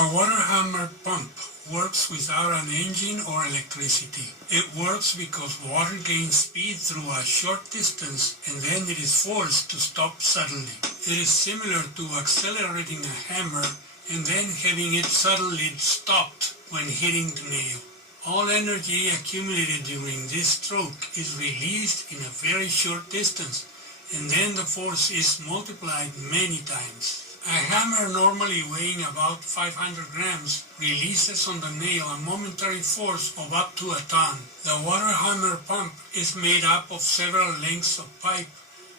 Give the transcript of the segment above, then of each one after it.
A water hammer pump works without an engine or electricity. It works because water gains speed through a short distance and then it is forced to stop suddenly. It is similar to accelerating a hammer and then having it suddenly stopped when hitting the nail. All energy accumulated during this stroke is released in a very short distance, and then the force is multiplied many times. A hammer normally weighing about 500 grams releases on the nail a momentary force of up to a ton. The water hammer pump is made up of several lengths of pipe,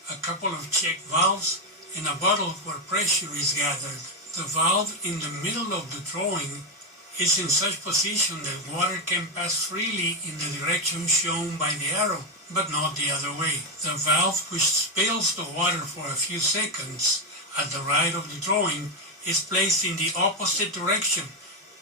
a couple of check valves, and a bottle where pressure is gathered. The valve in the middle of the drawing is in such position that water can pass freely in the direction shown by the arrow, but not the other way. The valve which spills the water for a few seconds at the right of the drawing is placed in the opposite direction,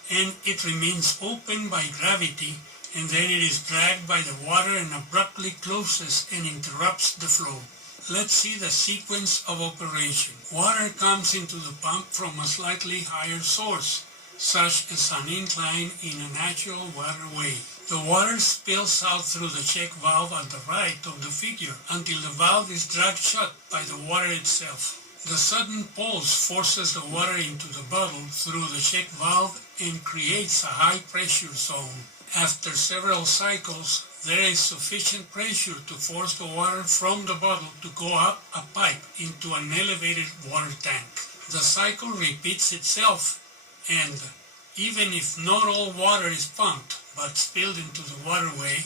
and it remains open by gravity, and then it is dragged by the water and abruptly closes and interrupts the flow. Let's see the sequence of operation. Water comes into the pump from a slightly higher source, such as an incline in a natural waterway. The water spills out through the check valve at the right of the figure until the valve is dragged shut by the water itself. The sudden pulse forces the water into the bottle through the check valve and creates a high pressure zone. After several cycles, there is sufficient pressure to force the water from the bottle to go up a pipe into an elevated water tank. The cycle repeats itself, and even if not all water is pumped but spilled into the waterway,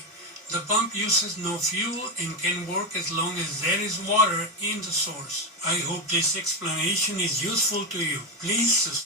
the pump uses no fuel and can work as long as there is water in the source. I hope this explanation is useful to you. Please subscribe.